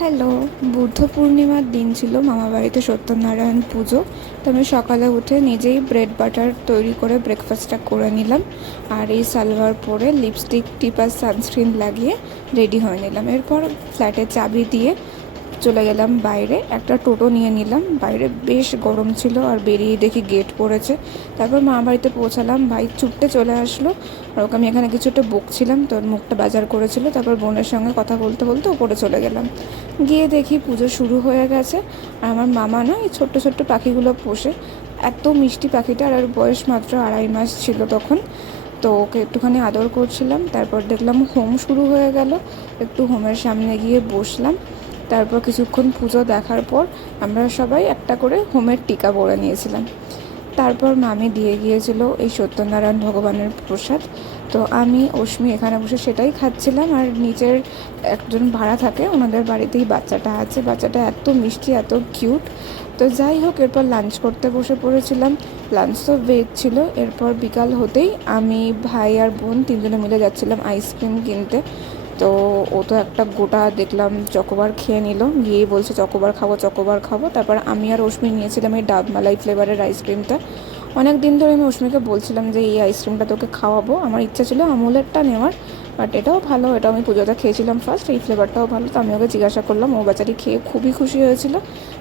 Hello, Buddha পূর্ণিমার দিন ছিল, মামাবাড়িতে সত্যনারায়ণ পুজো। তো আমি সকালে উঠে নিজেই ব্রেড বাটার তৈরি করে ব্রেকফাস্টটা করে নিলাম। আর এই সালোয়ার পরে লিপস্টিক টিপ আর সানস্ক্রিন লাগিয়ে রেডি হয়ে নিলাম। এরপর ফ্ল্যাটে চাবি দিয়ে চলে গেলাম বাইরে, একটা টোটো নিয়ে নিলাম। বাইরে বেশ গরম ছিল আর বেরিয়ে দেখি গেট পড়েছে। তারপর মা বাড়িতে পৌঁছালাম, ভাই ছুটতে চলে আসলো। আর ওকে আমি এখানে কিছুটা বকছিলাম, তোর মুখটা বাজার করেছিল। তারপর বোনের সঙ্গে কথা বলতে বলতে ওপরে চলে গেলাম। গিয়ে দেখি পুজো শুরু হয়ে গেছে। আর আমার মামা না এই ছোট্ট ছোট্ট পাখিগুলো পোষে। এত মিষ্টি পাখিটার, আর বয়স মাত্র 2.5 মাস ছিল তখন। তো ওকে একটুখানি আদর করছিলাম। তারপর দেখলাম হোম শুরু হয়ে গেল, একটু হোমের সামনে গিয়ে বসলাম। তারপর কিছুক্ষণ পুজো দেখার পর আমরা সবাই একটা করে হোমের টিকা পরে নিয়েছিলাম। তারপর মামি দিয়ে গিয়েছিল এই সত্যনারায়ণ ভগবানের প্রসাদ। তো আমি অশ্মি এখানে বসে সেটাই খাচ্ছিলাম। আর নিচের একজন ভাড়া থাকে, ওনাদের বাড়িতেই বাচ্চাটা আছে। বাচ্চাটা এত মিষ্টি, এত কিউট। তো যাই হোক, এরপর লাঞ্চ করতে বসে পড়েছিলাম। লাঞ্চ তো ভেজ ছিল। এরপর বিকাল হতেই আমি, ভাই আর বোন তিনজনে মিলে যাচ্ছিলাম আইসক্রিম কিনতে। তো ও তো একটা গোটা দেখলাম চকোবার খেয়ে নিল, গিয়েই বলছে চকোবার খাবো চকোবার খাবো। তারপর আমি আর অশ্মি নিয়েছিলাম এই ডাব মালাই ফ্লেভারের আইসক্রিমটা। অনেক দিন ধরে আমি অশ্মিকে বলছিলাম যে এই আইসক্রিমটা তোকে খাওয়াবো, আমার ইচ্ছা ছিল আমুলেরটা নেওয়ার। বাট এটাও ভালো, এটাও আমি পুজোতে খেয়েছিলাম ফার্স্ট, এই ফ্লেভারটাও ভালো। তো আমি ওকে জিজ্ঞাসা করলাম, ও বাচ্চাটি খেয়ে খুবই খুশি হয়েছিল।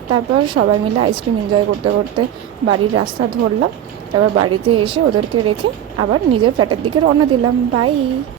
তারপর সবাই মিলে আইসক্রিম এনজয় করতে করতে বাড়ির রাস্তা ধরলাম। তারপর বাড়িতে এসে ওদেরকে রেখে আবার নিজের ফ্ল্যাটের দিকে রওনা দিলাম। বাই।